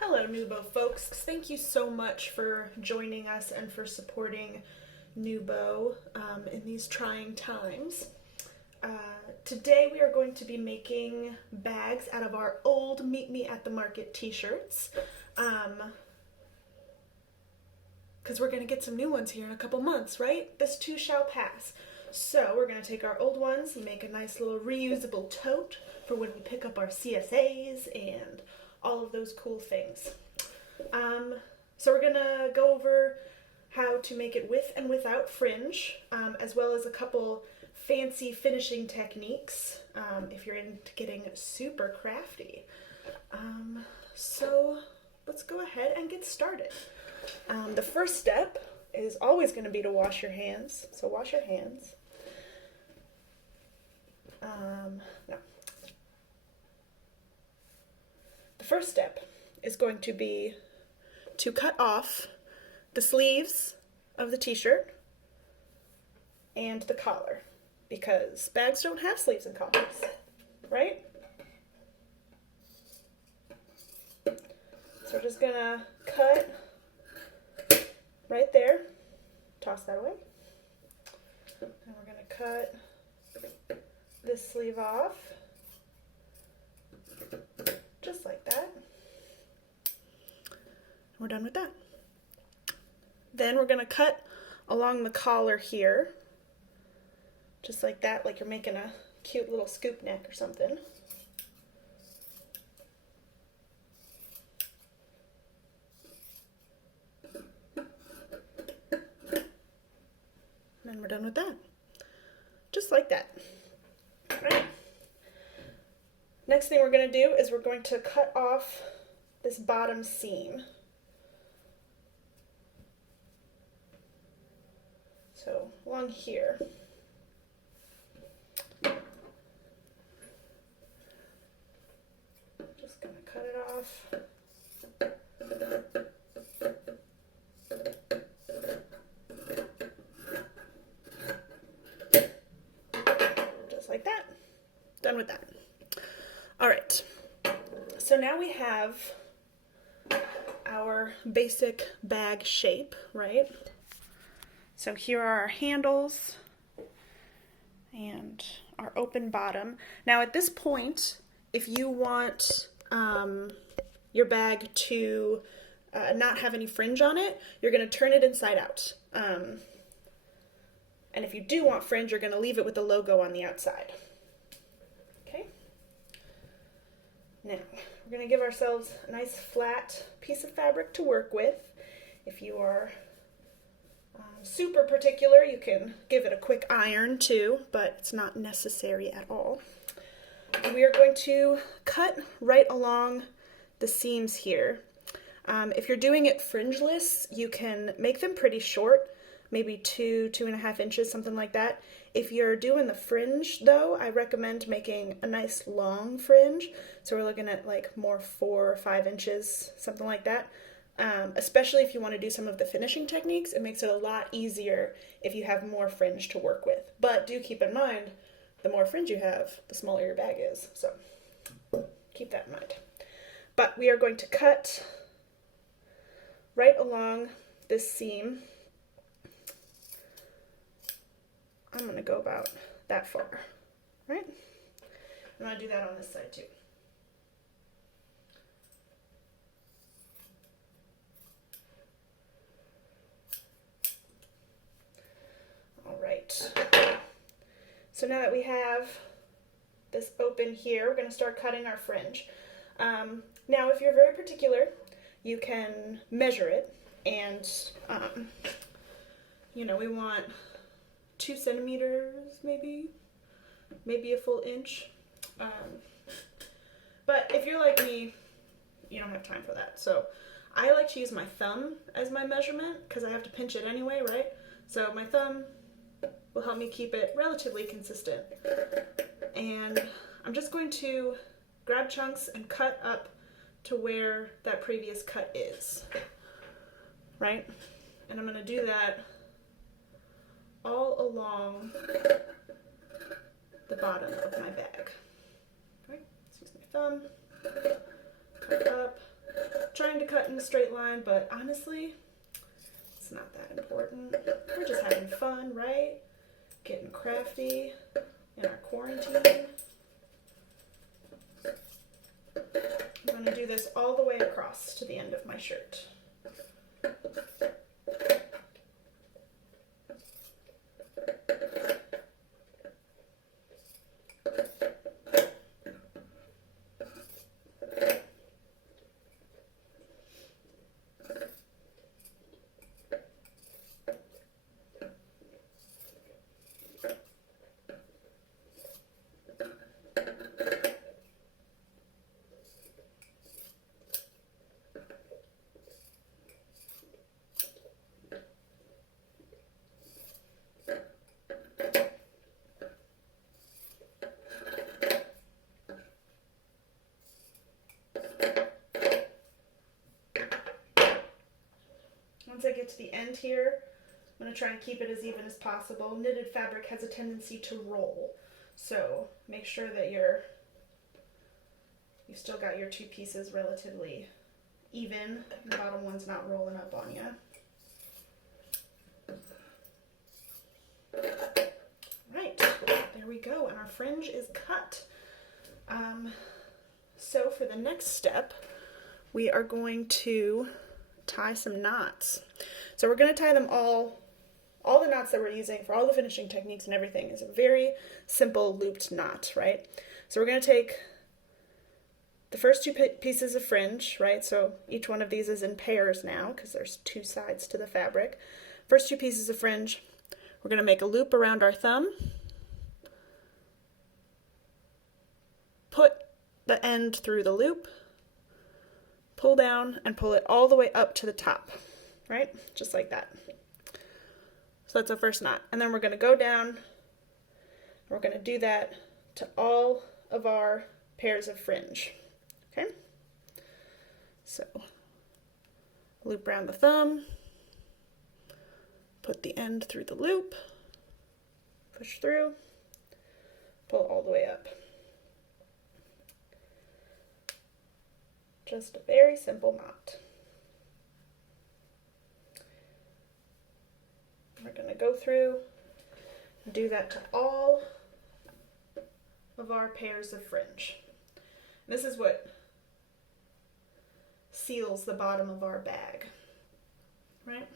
Hello, NewBo folks. Thank you so much for joining us and for supporting NewBo in these trying times. Today we are going to be making bags out of our old Meet Me at the Market t-shirts because we're going to get some new ones here in a couple months, right? This too shall pass. So we're going to take our old ones and make a nice little reusable tote for when we pick up our CSAs and all of those cool things. So we're gonna go over how to make it with and without fringe, as well as a couple fancy finishing techniques if you're into getting super crafty. So let's go ahead and get started. The first step is always going to be to wash your hands. So wash your hands. No. The first step is going to be to cut off the sleeves of the t-shirt and the collar, because bags don't have sleeves and collars, right? So we're just gonna cut right there, toss that away, and we're gonna cut this sleeve off, just like that. We're done with that. Then we're going to cut along the collar here, just like that, like you're making a cute little scoop neck or something. And then we're done with that. Just like that. All right. Next thing we're going to do is we're going to cut off this bottom seam. So along here. Just going to cut it off. Just like that. Done with that. All right, so now we have our basic bag shape, right? So here are our handles and our open bottom. Now at this point, if you want your bag to not have any fringe on it, you're going to turn it inside out. And if you do want fringe, you're going to leave it with the logo on the outside. Now, we're going to give ourselves a nice flat piece of fabric to work with. If you are super particular, you can give it a quick iron too, but it's not necessary at all. And we are going to cut right along the seams here. If you're doing it fringeless, you can make them pretty short, maybe 2.5 inches, something like that. If you're doing the fringe, though, I recommend making a nice long fringe. So we're looking at like more 4 or 5 inches, something like that. Especially if you want to do some of the finishing techniques, it makes it a lot easier if you have more fringe to work with. But do keep in mind, the more fringe you have, the smaller your bag is. So keep that in mind. But we are going to cut right along this seam. I'm going to go about that far, right? I'm going to do that on this side too. All right. So now that we have this open here, we're going to start cutting our fringe. Now, if you're very particular, you can measure it, and, we want 2 centimeters, maybe a full inch. But if you're like me, you don't have time for that. So I like to use my thumb as my measurement because I have to pinch it anyway, right? So my thumb will help me keep it relatively consistent. And I'm just going to grab chunks and cut up to where that previous cut is, right? And I'm going to do that all along the bottom of my bag. Right? So use my thumb, cut up, trying to cut in a straight line, but honestly, it's not that important. We're just having fun, right? Getting crafty in our quarantine. I'm going to do this all the way across to the end of my shirt. Once I get to the end here, I'm going to try and keep it as even as possible. Knitted fabric has a tendency to roll, so make sure that you've still got your two pieces relatively even. The bottom one's not rolling up on you. Right, there we go, and our fringe is cut. So for the next step, we are going to tie some knots. So we're going to tie them all the knots that we're using for all the finishing techniques and everything is a very simple looped knot, right? So we're going to take the first two pieces of fringe, right? So each one of these is in pairs now because there's two sides to the fabric. First two pieces of fringe, we're going to make a loop around our thumb, put the end through the loop, pull down and pull it all the way up to the top, right? Just like that. So that's our first knot. And then we're going to go down. We're going to do that to all of our pairs of fringe. Okay? So loop around the thumb, put the end through the loop, push through, pull it all the way up. Just a very simple knot. We're going to go through and do that to all of our pairs of fringe. This is what seals the bottom of our bag, right?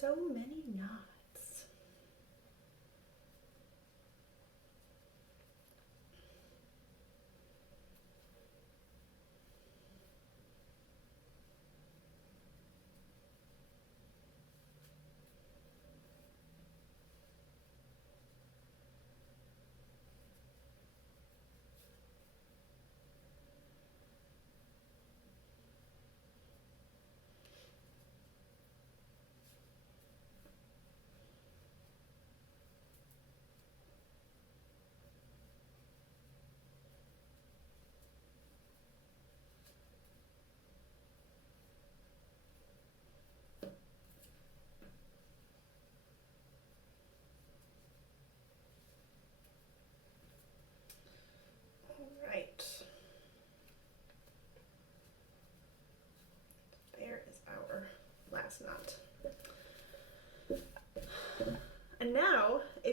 So many knots.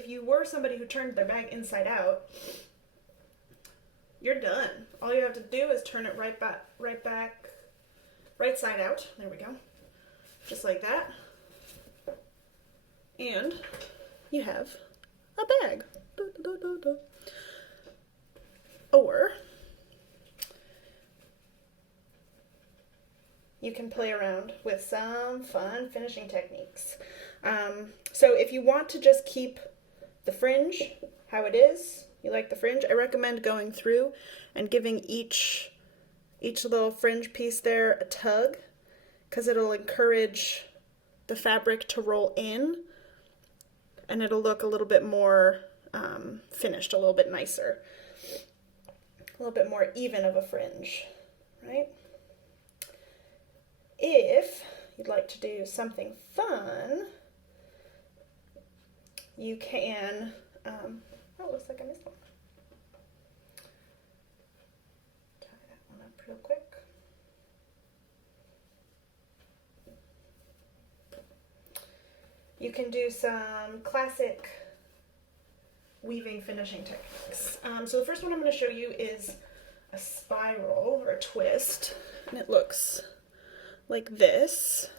you were somebody who turned their bag inside out, you're done. All you have to do is turn it right side out. There we go. Just like that. And you have a bag. Or you can play around with some fun finishing techniques. So if you want to just keep the fringe how it is, you like the fringe, I recommend going through and giving each little fringe piece there a tug, because it'll encourage the fabric to roll in and it'll look a little bit more finished, a little bit nicer, a little bit more even of a fringe, right? If you'd like to do something fun, you can, oh, it looks like I missed one. Tie that one up real quick. You can do some classic weaving finishing techniques. So the first one I'm going to show you is a spiral or a twist, and it looks like this,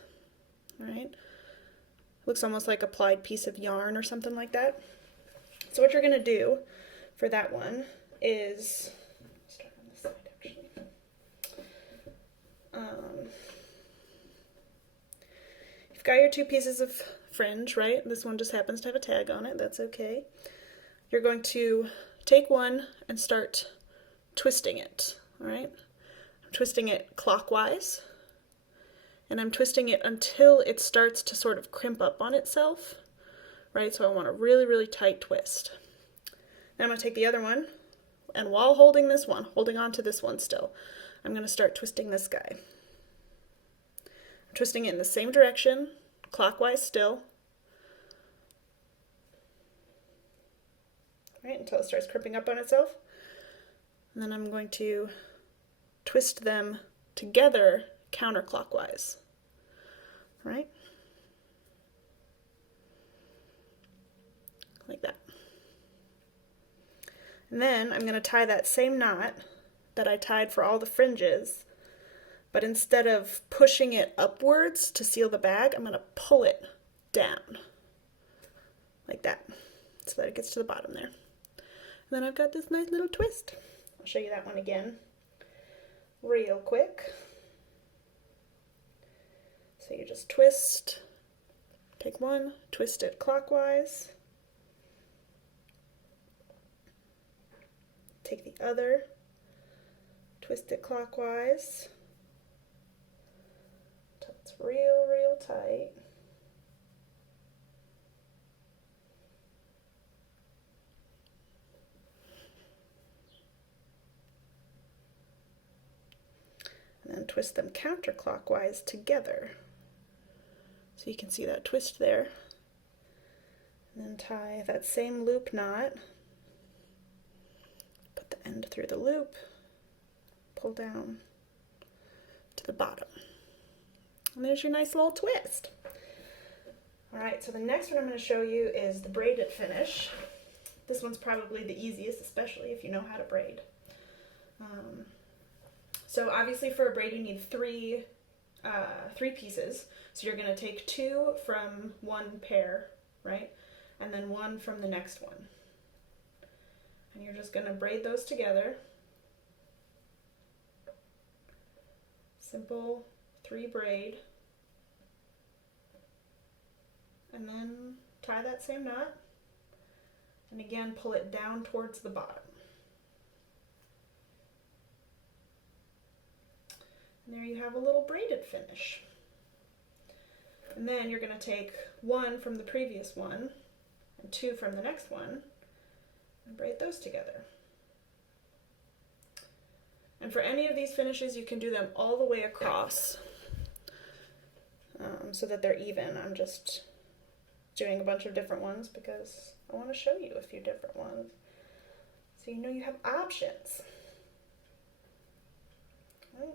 right? Looks almost like a plied piece of yarn or something like that. So what you're going to do for that one is, start on this side actually. You've got your two pieces of fringe, right? This one just happens to have a tag on it. That's okay. You're going to take one and start twisting it, all right? I'm twisting it clockwise, and I'm twisting it until it starts to sort of crimp up on itself, right? So I want a really, really tight twist. Then I'm going to take the other one, and while holding this one, holding on to this one still, I'm going to start twisting this guy. I'm twisting it in the same direction, clockwise still, right, until it starts crimping up on itself. And then I'm going to twist them together counterclockwise, right? Like that. And then I'm going to tie that same knot that I tied for all the fringes, but instead of pushing it upwards to seal the bag, I'm going to pull it down like that so that it gets to the bottom there. And then I've got this nice little twist. I'll show you that one again real quick. So you just twist, take one, twist it clockwise, take the other, twist it clockwise until it's real, real tight. And then twist them counterclockwise together. So you can see that twist there. And then tie that same loop knot. Put the end through the loop. Pull down to the bottom. And there's your nice little twist. Alright, so the next one I'm going to show you is the braided finish. This one's probably the easiest, especially if you know how to braid. So obviously for a braid you need three pieces. So you're going to take two from one pair, right? And then one from the next one. And you're just going to braid those together. Simple 3 braid. And then tie that same knot. And again, pull it down towards the bottom. And there you have a little braided finish. And then you're going to take one from the previous one and two from the next one and braid those together. And for any of these finishes, you can do them all the way across so that they're even. I'm just doing a bunch of different ones because I want to show you a few different ones so you know you have options. Right.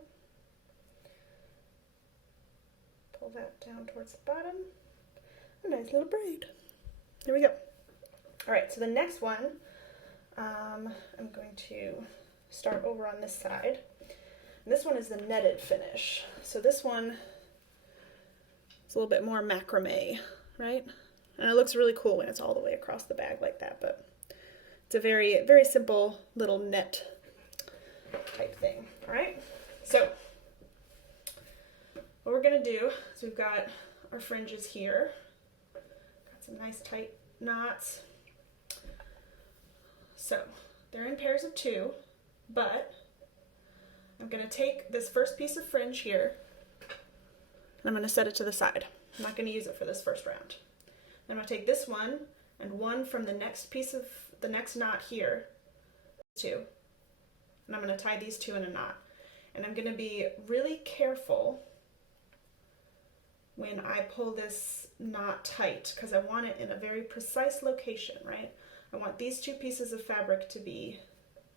Pull that down towards the bottom. A nice little braid. There we go. All right, so the next one, I'm going to start over on this side. And this one is the netted finish. So this one is a little bit more macrame, right? And it looks really cool when it's all the way across the bag like that, but it's a very, very simple little net type thing. All right, so what we're gonna do is we've got our fringes here, got some nice tight knots. So they're in pairs of 2, but I'm gonna take this first piece of fringe here and I'm gonna set it to the side. I'm not gonna use it for this first round. Then I'm gonna take this one and one from the next piece of the next knot here, 2, and I'm gonna tie these 2 in a knot. And I'm gonna be really careful when I pull this knot tight because I want it in a very precise location, right? I want these 2 pieces of fabric to be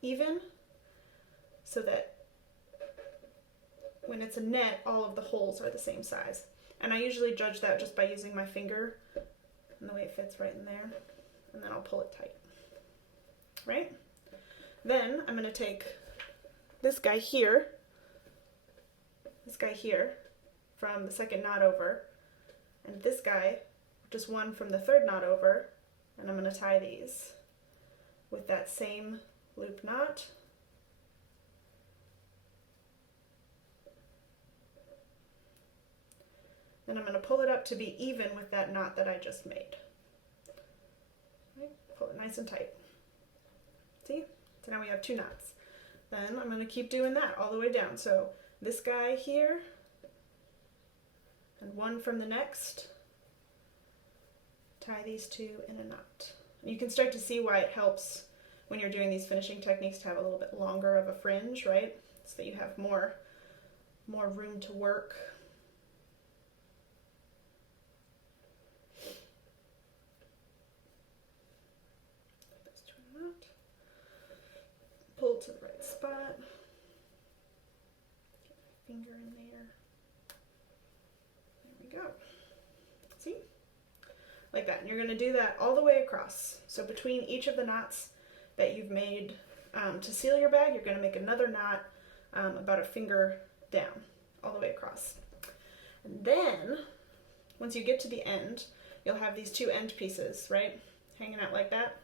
even so that when it's a net, all of the holes are the same size. And I usually judge that just by using my finger and the way it fits right in there. And then I'll pull it tight, right? Then I'm gonna take this guy here from the second knot over, and this guy, just one from the third knot over, and I'm gonna tie these with that same loop knot. Then I'm gonna pull it up to be even with that knot that I just made. Right? Pull it nice and tight. See? So now we have 2 knots. Then I'm gonna keep doing that all the way down. So this guy here, and one from the next, tie these 2 in a knot. And you can start to see why it helps when you're doing these finishing techniques to have a little bit longer of a fringe, right? So that you have more room to work. Those 2 in a knot. Pull to the right spot. Get my finger in there. There we go. See? Like that. And you're going to do that all the way across. So between each of the knots that you've made to seal your bag, you're going to make another knot about a finger down all the way across. And then once you get to the end, you'll have these 2 end pieces, right? Hanging out like that.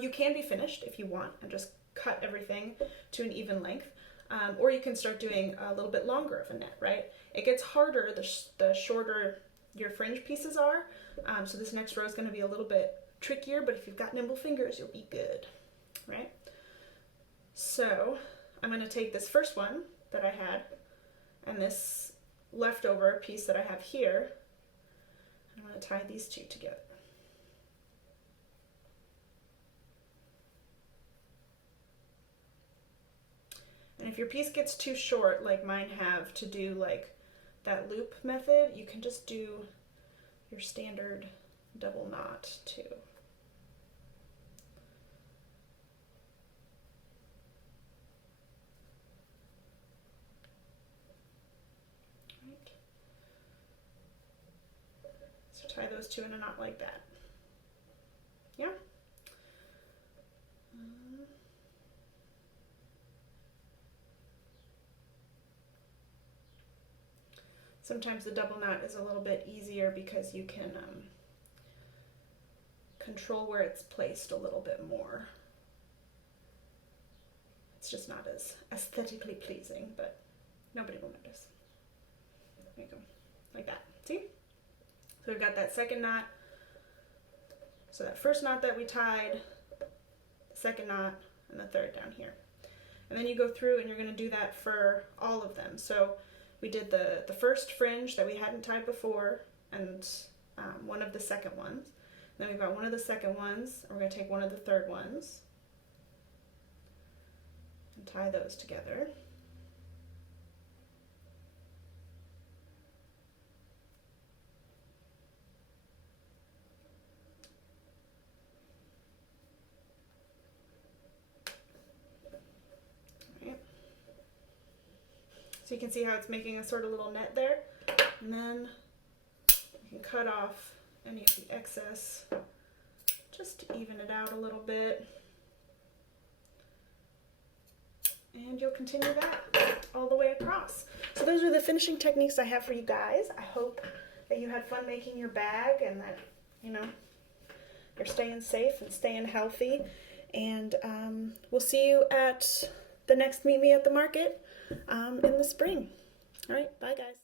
You can be finished if you want and just cut everything to an even length. Or you can start doing a little bit longer of a net, right? It gets harder the shorter your fringe pieces are. So this next row is going to be a little bit trickier, but if you've got nimble fingers, you'll be good, right? So I'm going to take this first one that I had and this leftover piece that I have here, and I'm going to tie these 2 together. And if your piece gets too short, like mine have, to do like that loop method, you can just do your standard double knot too. Right. So tie those 2 in a knot like that. Yeah? Sometimes the double knot is a little bit easier because you can control where it's placed a little bit more. It's just not as aesthetically pleasing, but nobody will notice. There you go, like that, see? So we've got that second knot. So that first knot that we tied, the second knot, and the third down here. And then you go through and you're gonna do that for all of them. So we did the first fringe that we hadn't tied before and one of the second ones. Then we've got one of the second ones, and we're going to take one of the third ones and tie those together. So you can see how it's making a sort of little net there. And then you can cut off any of the excess just to even it out a little bit. And you'll continue that all the way across. So those are the finishing techniques I have for you guys. I hope that you had fun making your bag and that, you know, you're staying safe and staying healthy. And we'll see you at the next Meet Me at the Market in the spring. All right, bye guys.